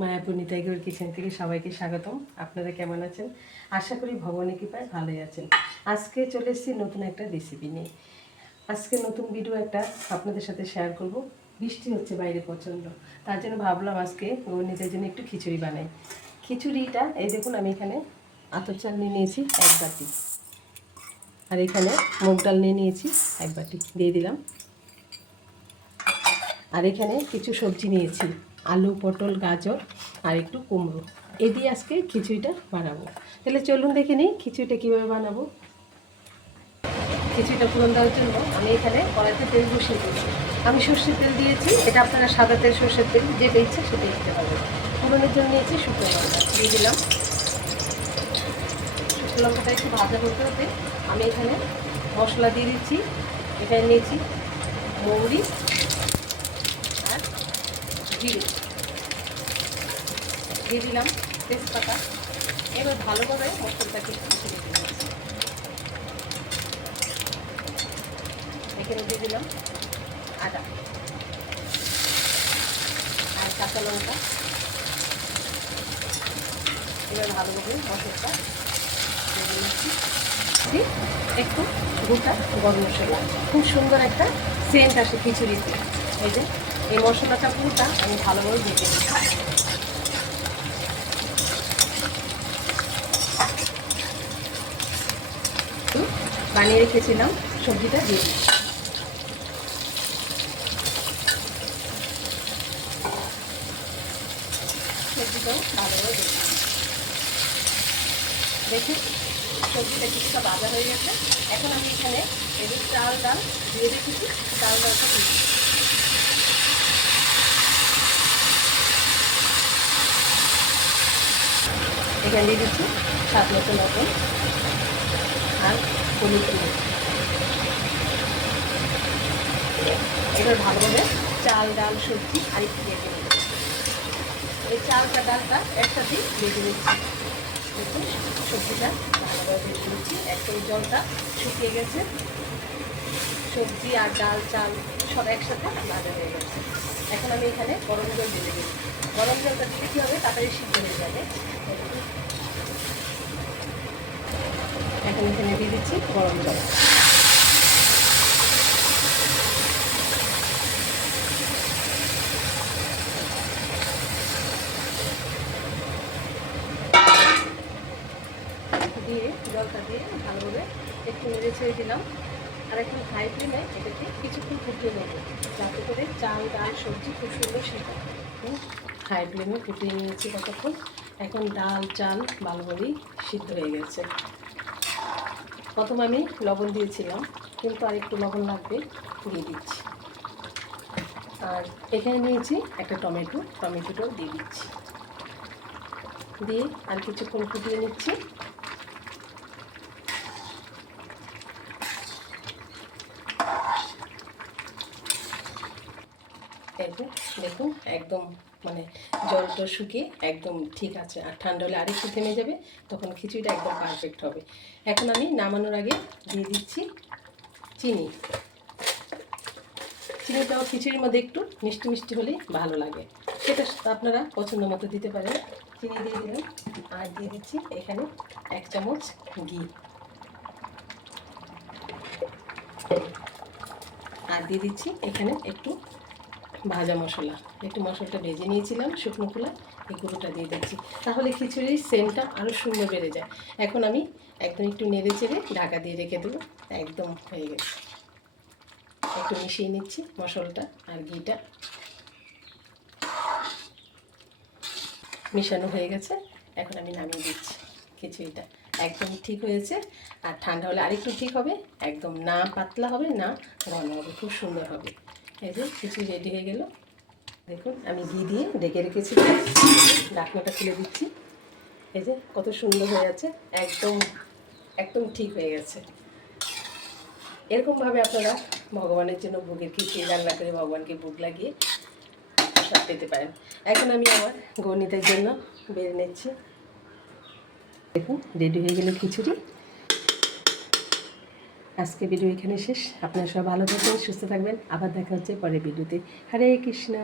Mayapur নিতাইগড় kitchen থেকে সবাইকে স্বাগতম। আপনারা কেমন আছেন? আশা করি ভগবানের কৃপায় ভালোই আছেন। আজকে চলে এসেছি নতুন একটা রেসিপি নিয়ে। আজকে নতুন ভিডিও একটা আপনাদের সাথে শেয়ার করব। বৃষ্টি হচ্ছে বাইরে প্রচণ্ড, তার জন্য ভাবলাম আজকে গৌরনীতার জন্য একটু খিচুড়ি বানাই। খিচুড়িটা এই দেখুন, আমি এখানে আতপ চাল নিয়ে নিয়েছি 1 বাটি, আর এখানে মুগ ডাল নিয়ে নিয়েছি 1 বাটি, দিয়ে দিলাম। আর এখানে কিছু সবজি নিয়েছি, আলু, পটল, গাজর আর একটু কুমড়ো। এই দিয়ে আজকে খিচুড়িটা বানাবো। তাহলে চলুন দেখে নিই খিচুড়িটা কীভাবে বানাবো। খিচুড়িটা ফোড়ন দেওয়ার জন্য আমি এখানে কড়াইতে তেল বসিয়ে দিয়েছি। আমি সর্ষের তেল দিয়েছি, এটা আপনারা সাদা তেল, সর্ষের তেল যেটা ইচ্ছে সেটাই দিতে হবে। ফোড়নের জন্য নিয়েছি শুকনো লঙ্কা, দিয়ে দিলাম। শুকনো লঙ্কাটা একটু ভাজা করতে হতে আমি এখানে মশলা দিয়ে দিচ্ছি। এখানে নিয়েছি মৌরি আর জিরে, দিয়ে দিলাম তেজপাতা। এবার ভালোভাবে মশলাটাকে কষে দিতে দিচ্ছি। এখানে দিয়ে দিলাম আদা আর কাঁচা লঙ্কা। এবার ভালোভাবে মশলাটা দিয়ে দিচ্ছি। একটু গোটা গরম মশলা, খুব সুন্দর একটা সেন্ট আসে খিচুড়িতে। এই যে এই মশলাটা পুরোটা আমি ভালোভাবে ভেজে নিচ্ছি। বানিয়ে রেখেছিলাম সবজিটা দিয়ে দিচ্ছি। সবজিটাও ভালোভাবে দেখুন, সবজিটা কিছুটা ভাজা হয়ে গেছে। এখন আমি এখানে এই যে চাল ডাল দিয়ে রেখেছি, চাল ডালটা দিচ্ছি। এখানে দিয়ে দিচ্ছি স্বাদ মতো লবণ আর হলুদ গুঁড়ো। এবার ভালোভাবে চাল ডাল সবজি আর একটু ভেজে নেব। এই চালটা ডালটা একসাথে ভেজে নিচ্ছি। দেখুন সবজিটা ভালোভাবে ভেজে নিচ্ছি। একদম জলটা শুকিয়ে গেছে, সবজি আর ডাল চাল সব একসাথে ভাজা হয়ে গেছে। এখন আমি এখানে গরম জল দিয়ে দিচ্ছি। গরম জলটা দিলে কী হবে, তাড়াতাড়ি সিদ্ধ হয়ে যাবে। এখন এখানে দিয়ে দিচ্ছি গরম জল। দিয়ে জলটা দিয়ে ভালোভাবে একটু নেড়ে ছেড়ে দিলাম। আর এখন হাই ফ্লেমে এটাকে কিছুক্ষণ ফুটিয়ে নেব, যাতে করে চাল ডাল সবজি খুব সুন্দর সিদ্ধ। হাই ফ্লেমে ফুটিয়ে নিয়েছি কতক্ষণ। এখন ডাল চাল ভালোভাবেই সিদ্ধ হয়ে গেছে। প্রথমে আমি লবণ দিয়েছিলাম, কিন্তু আর একটু লবণ লাগবে, দিয়ে দিচ্ছি। আর এখানে নিয়েছি একটা টমেটোটাও দিয়ে দিচ্ছি। দিয়ে আর কিছুক্ষণ ফুটিয়ে নিচ্ছি। দেখুন একদম মানে জলটা শুকিয়ে একদম ঠিক আছে। আর ঠান্ডা হলে আরেকটু থেমে যাবে, তখন খিচুড়িটা একদম পারফেক্ট হবে। এখন আমি নামানোর আগে দিয়ে দিচ্ছি চিনি। চিনিটাও খিচুড়ির মধ্যে একটু মিষ্টি মিষ্টি হলেই ভালো লাগে, সেটা আপনারা পছন্দ মতো দিতে পারেন। চিনি দিয়ে দিলাম। আর দিয়ে দিচ্ছি এখানে 1 চামচ ঘি। আর দিয়ে দিচ্ছি এখানে একটু ভাজা মশলা, একটু মশলাটা ভেজে নিয়েছিলাম শুকনো খোলা, এই গুঁড়োটা দিয়ে দিচ্ছি। তাহলে খিচুড়ির সেন্টটা আরও সুন্দর বেড়ে যায়। এখন আমি একদম একটু নেড়ে চেড়ে ঢাকা দিয়ে রেখে দেবো। একদম হয়ে গেছে। একটু মিশিয়ে নিচ্ছি মশলাটা আর ঘিটা। মিশানো হয়ে গেছে, এখন আমি নামিয়ে দিচ্ছি। খিচুড়িটা একদম ঠিক হয়েছে। আর ঠান্ডা হলে আরেকটু ঠিক হবে, একদম না পাতলা হবে না ঘন হবে, খুব সুন্দর হবে। এই যে খিচুড়ি রেডি হয়ে গেল। দেখুন আমি ঘি দিয়ে ঢেকে রেখেছি, ঢাকনাটা খুলে দিচ্ছি। এই যে কত সুন্দর হয়ে আছে, একদম একদম ঠিক হয়ে গেছে। এরকমভাবে আপনারা ভগবানের জন্য ভোগের খিচুড়ি রান্না করে ভগবানকে ভোগ লাগিয়ে প্রসাদ পেতে পারেন। এখন আমি আমার গণিতের জন্য বের নিচ্ছি। দেখুন রেডি হয়ে গেল খিচুড়ি। আজকে ভিডিও এখানে শেষ। আপনারা সব ভালো থাকবেন, সুস্থ থাকবেন। আবার দেখা হচ্ছে পরের ভিডিওতে। হরে কৃষ্ণ।